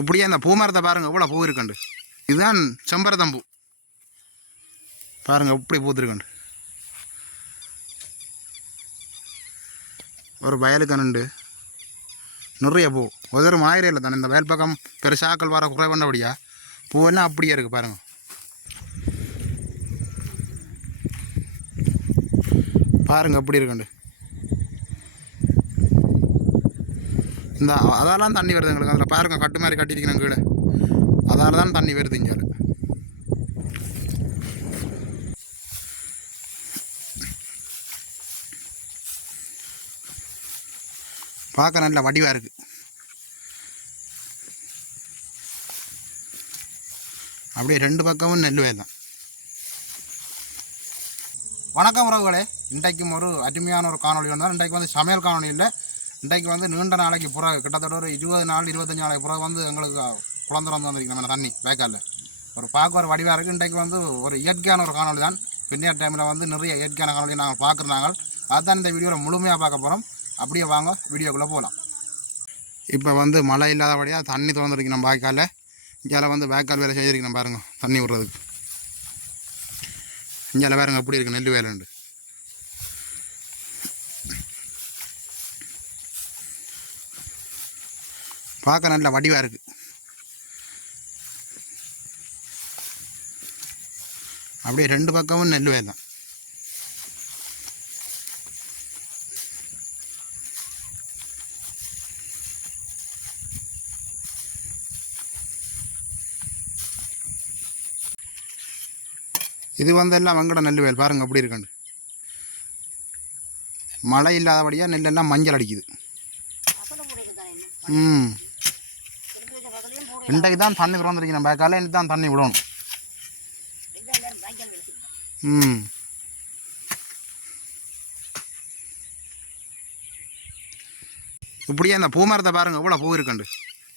இப்படியே அந்த பூ மரத்தை பாருங்கள் எவ்வளோ பூ இருக்குண்டு. இதுதான் செம்பரத்தம்பூ பாருங்கள் இப்படி பூத்துருக்குண்டு. ஒரு வயலுக்கணுண்டு நிறைய பூ ஒதரும் ஆயிரம் இல்லை தானே. இந்த வயல் பக்கம் பெருசாக்கள் வர குறை பண்ணபடியா பூவெல்லாம் அப்படியே இருக்குது பாருங்கள். பாருங்கள் அப்படி இருக்குண்டு. இந்த அதெல்லாம் தண்ணி வருது எங்களுக்கு. அதில் பாருங்கள் கட்டு மாதிரி கட்டியிருக்கிறேன் கீழே. அதால் தான் தண்ணி வருது இங்கே. பார்க்க நல்ல வடிவாக இருக்குது. அப்படியே ரெண்டு பக்கமும் நெல் வயல் தான். வணக்கம் உறவுகளே, இன்றைக்கும் ஒரு அருமையான ஒரு காணொலி வந்தால் இன்றைக்கு வந்து சமையல் காணொலி இல்லை. இன்றைக்கு வந்து நீண்ட நாளைக்கு பிறகு கிட்டத்தட்ட ஒரு 20 நாள் 25 நாளைக்கு பிறகு வந்து எங்களுக்கு குழந்தை வந்துருக்கோம் நம்ம தண்ணி வேக்காலில். ஒரு பார்க்க ஒரு வடிவாக இருக்குது. இன்றைக்கு வந்து ஒரு இயற்கையான ஒரு காணொலி தான். பின்னர் டைமில் வந்து நிறைய இயற்கையான காணொலி நாங்கள் பார்க்குறாங்க. அதுதான் இந்த வீடியோவில் முழுமையாக பார்க்க போகிறோம். அப்படியே வாங்க வீடியோக்குள்ளே போகலாம். இப்போ வந்து மழை இல்லாதபடியாக தண்ணி திறந்துருக்கு நம்ம வாய்க்காலில். இங்கே வந்து வேக்கால் வேலை செய்திருக்கணும் பாருங்கள் தண்ணி விடுறதுக்கு. இங்கே பாருங்க எப்படி இருக்குது நெல் வேலைண்டு. பார்க்க நல்ல வடிவாக இருக்குது. அப்படியே ரெண்டு பக்கமும் நெல் வயல் தான். இது வந்து எல்லாம் வெங்கட நெல் வயல் பாருங்கள் அப்படி இருக்குண்டு. மழை இல்லாதபடியாக நெல்லெல்லாம் மஞ்சள் அடிக்குது. இன்றைக்கு தான் தண்ணி திறந்துருக்கணும் பேக்கால. இன்னைக்கு தான் தண்ணி விடணும். இப்படியே அந்த பூ மரத்தை பாருங்கள் எவ்வளோ பூ இருக்குண்டு.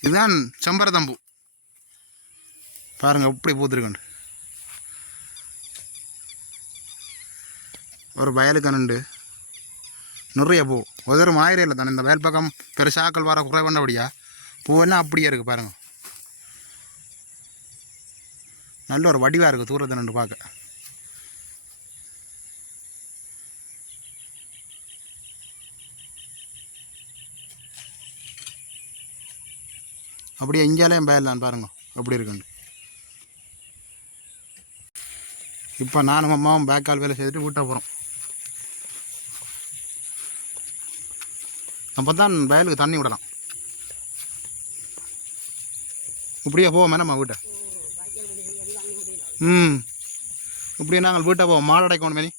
இதுதான் செம்பரத்தம்பூ பாருங்கள் இப்படி பூத்துருக்குண்டு. ஒரு வயலுக்கணுண்டு நிறைய பூ ஒதரும் ஆயிரம் இல்லை தானே. இந்த வயல் பக்கம் பெருசாக்கள் வர குறை பண்ணபடியா பூவெல்லாம் அப்படியே இருக்குது பாருங்கள். நல்ல ஒரு வடிவாக இருக்குது தூரத்தை நின்று பார்க்க. அப்படியே இங்கேலையும் பயலான்னு பாருங்கள் எப்படி இருக்குண்டு. இப்போ நானும் அம்மாவும் பேக்கால் வேலை செய்துட்டு வீட்டை போகிறோம். அப்போ தான் வயலுக்கு தண்ணி விடலாம். இப்படியே போவோமே நம்ம வீட்டை. இப்படியே நாங்கள் வீட்டை போவோம். மாடு அடைக்கணும் மேனி.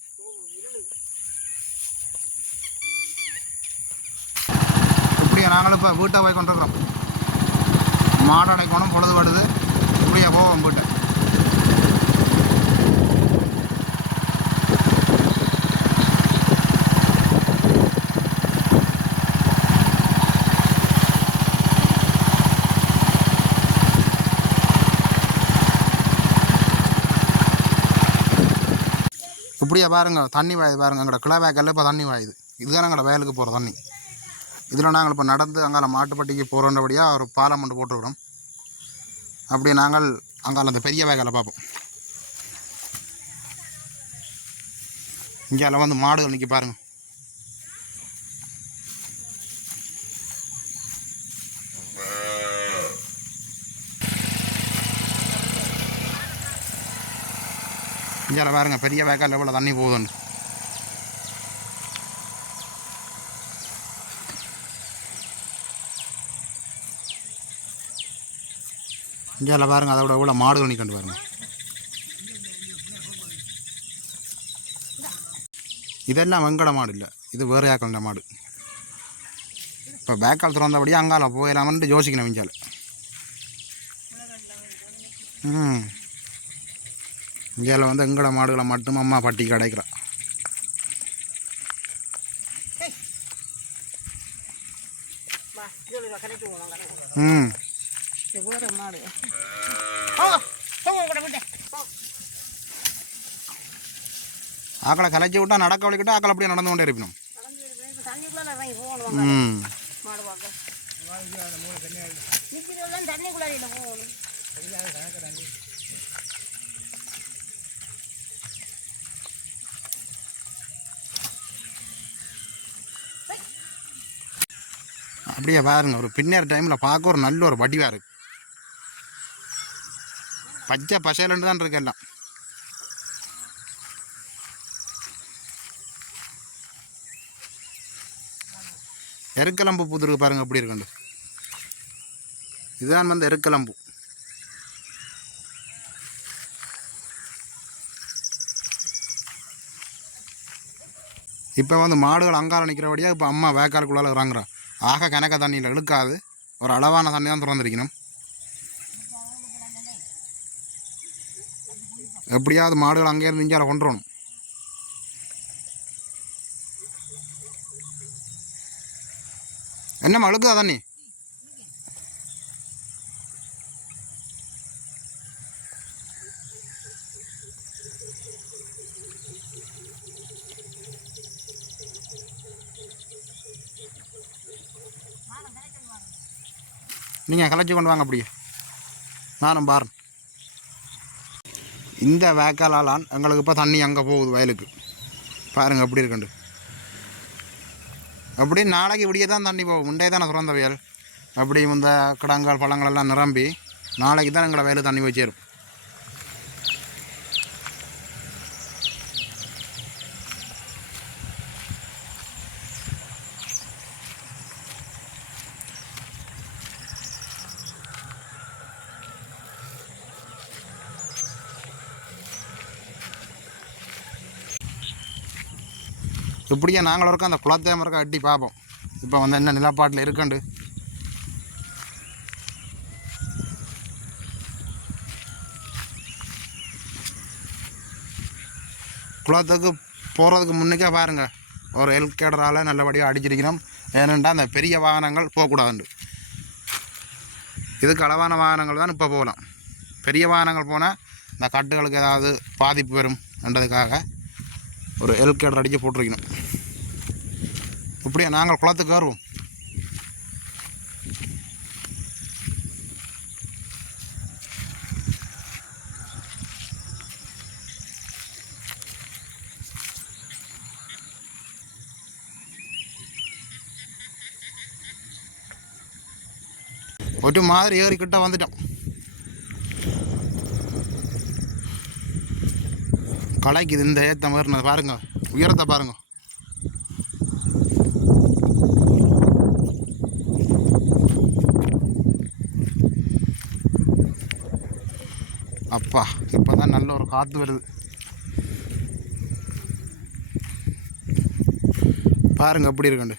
இப்படியே நாங்களும் இப்போ வீட்டை போய் கொண்டிருக்கிறோம். மாடு அடைக்கணும் பொழுது படுது. இப்படியே போவோம் வீட்டை. இப்படியே பாருங்கள் தண்ணி வாயுது பாருங்கள். எங்களோட கிளை வேக்கல்ல இப்போ தண்ணி வாயுது. இதுதான் எங்களோட வயலுக்கு போகிற தண்ணி. இதில் நாங்கள் இப்போ நடந்து அங்கால மாட்டுப்பட்டிக்கு போகிறோன்றபடியாக ஒரு பாலம் ஒன்று போட்டுக்கிறோம். அப்படியே நாங்கள் அங்கால அந்த பெரிய வேக்கலை பார்ப்போம். இங்கே வந்து மாடுகள் நிற்க பாருங்கள். இங்கே பாருங்க பெரிய வேக்கால் எவ்வளோ தண்ணி போகுதுன்னு. இங்கே பாருங்க அதை விட எவ்வளோ மாடுகள் நிற்கண்டு பாருங்க. இதெல்லாம் வெங்கட மாடு இல்லை, இது வேறு யாக்கண்ட மாடு. இப்போ பேக்கால் திறந்தபடியே அங்கால போயிடலாமன்ட்டு யோசிக்கணும் இஞ்சால். இந்தியாவில் வந்து எங்கட மாடுகளை மட்டும் அம்மா பட்டிக்கு அடைக்கிறா. ஆக்களை கலைச்சி விட்டா நடக்க வலிக்கிட்டா ஆக்களை அப்படியே நடந்து கொண்டே இருப்பினும். நிற்கிறதெல்லாம் தண்ணிக்குள்ளாரியில் போகணும். அப்படியே பாருங்க, ஒரு பின்னர் டைமில் பார்க்க ஒரு நல்ல ஒரு வடிவாக இருக்குது. பச்சை பசையிலண்டு தான் இருக்கு எல்லாம். எருக்கலம்பு பூத்துருக்கு பாருங்க அப்படி இருக்குண்டு. இதுதான் வந்து எருக்கலம்பு. இப்போ வந்து மாடுகள் அங்கால நிற்கிறபடியாக இப்போ அம்மா வேக்காலுக்குள்ளால இறங்குறா. ஆக கணக்க தண்ணியில் இழுக்காது, ஒரு அளவான தண்ணி தான் திறந்துருக்கணும். எப்படியாவது மாடுகள் அங்கேருந்து இஞ்சால கொண்டுறணும். என்னம்மா இழுக்குதா தண்ணி? நீங்கள் கலைச்சி கொண்டு வாங்க அப்படியே, நானும் பாருன். இந்த வேக்காலான் எங்களுக்கு இப்போ தண்ணி அங்கே போகுது வயலுக்கு. பாருங்கள் எப்படி இருக்குண்டு. அப்படி நாளைக்கு இப்படியே தான் தண்ணி போகும். முண்டே தானே சுரந்த வயல். அப்படி இந்த கிடங்கள் பழங்கள் எல்லாம் நிரம்பி நாளைக்கு தான் எங்களை வயலு தண்ணி போய் சேரும். இப்படியே நாங்களும் இருக்கோம், அந்த குளத்தேம இருக்க அட்டி பார்ப்போம். இப்போ வந்து என்ன நிலப்பாட்டில் இருக்குண்டு. குளத்துக்கு போகிறதுக்கு முன்னுக்கே பாருங்கள், ஒரு ஹெல்கேடரால் நல்லபடியாக அடிச்சிருக்கிறோம். ஏனென்றால் அந்த பெரிய வாகனங்கள் போகக்கூடாதுண்டு. இதுக்கு அளவான வாகனங்கள் தான் இப்போ போகலாம். பெரிய வாகனங்கள் போனால் இந்த கட்டுகளுக்கு ஏதாவது பாதிப்பு வரும் என்றதுக்காக ஒரு ஹெல்கேடர் அடித்து போட்டிருக்கணும். இப்படியே நாங்கள் குளத்துக்கு வருவோம். ஒரு மாதிரி ஏறிக்கிட்ட வந்துட்டோம். கலைக்கு இது இந்த ஏற்ற மாதிரி பாருங்க, உயரத்தை பாருங்க. அப்பா இப்போ தான் நல்ல ஒரு காற்று வருது பாருங்க எப்படி இருக்குண்டு.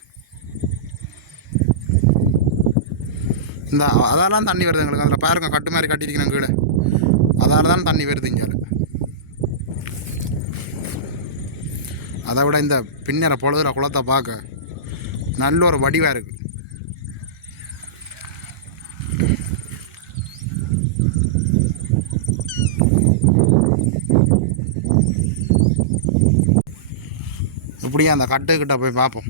இந்த அதெல்லாம் தண்ணி வருது எங்களுக்கு. அதில் பாருங்க கட்டு மாதிரி கட்டியிருக்கிறேன் கீழே, அதால் தான் தண்ணி வருது இங்கே. அதை விட இந்த பின்னரை பொழுதுல குளத்தை பார்க்க நல்ல ஒரு வடிவாக இருக்குது. இப்படியே அந்த கட்டுக்கிட்ட போய் பார்ப்போம்.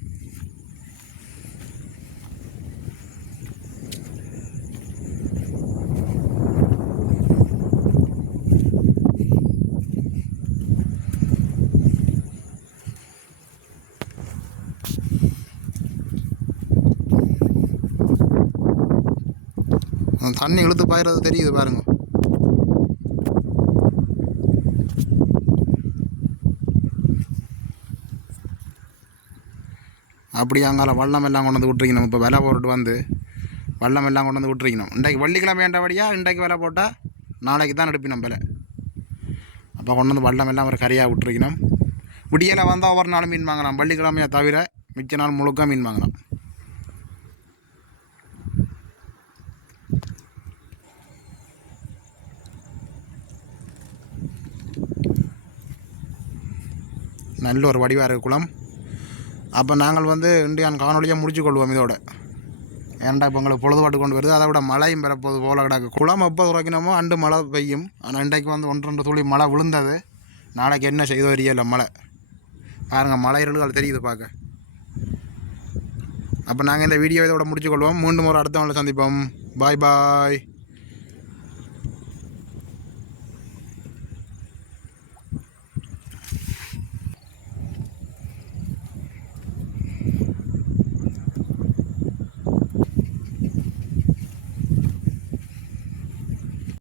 தண்ணி இழுத்து பாயிறது தெரியுது பாருங்க. அப்படியே அங்கால வள்ளம் எல்லாம் கொண்டு வந்து விட்டுருக்கணும். இப்போ விலை போட்டு வந்து வள்ளம் எல்லாம் கொண்டு வந்து விட்டுருக்கணும். இன்றைக்கு வெள்ளிக்கிழமை வேண்டபடியாக இன்றைக்கு விலை போட்டால் நாளைக்கு தான் எடுப்பினோம் விலை. அப்போ கொண்டு வந்து வள்ளம் எல்லாம் ஒரு கறியாக விட்டுருக்கணும். விடியலை வந்தால் ஒவ்வொரு நாளும் மீன் வாங்கலாம். வெள்ளிக்கிழமையை தவிர மிச்ச நாள் முழுக்க மீன் வாங்கலாம். நல்ல ஒரு வடிவாக இருக்குது குளம். அப்போ நாங்கள் வந்து இந்தியான் காணொலியாக முடிச்சு கொள்வோம் இதோட. ஏன்டா இப்போ உங்களுக்கு பொழுதுபாட்டு கொண்டு வருது, அதை விட மழையும் பெறப்போது போல கிடக்கு. குளம் எப்போ துறைக்கணுமோ அண்டு மழை பெய்யும். ஆனால் இன்றைக்கு வந்து 1-2 துளி மழை விழுந்தது. நாளைக்கு என்ன செய்தோ தெரியல மழை. பாருங்கள் மலை இருளுகள் தெரியுது பார்க்க. அப்போ நாங்கள் இந்த வீடியோ இதோட முடிச்சுக்கொள்வோம். மீண்டும் ஒரு அடுத்த நாளில் சந்திப்போம். பாய் பாய்.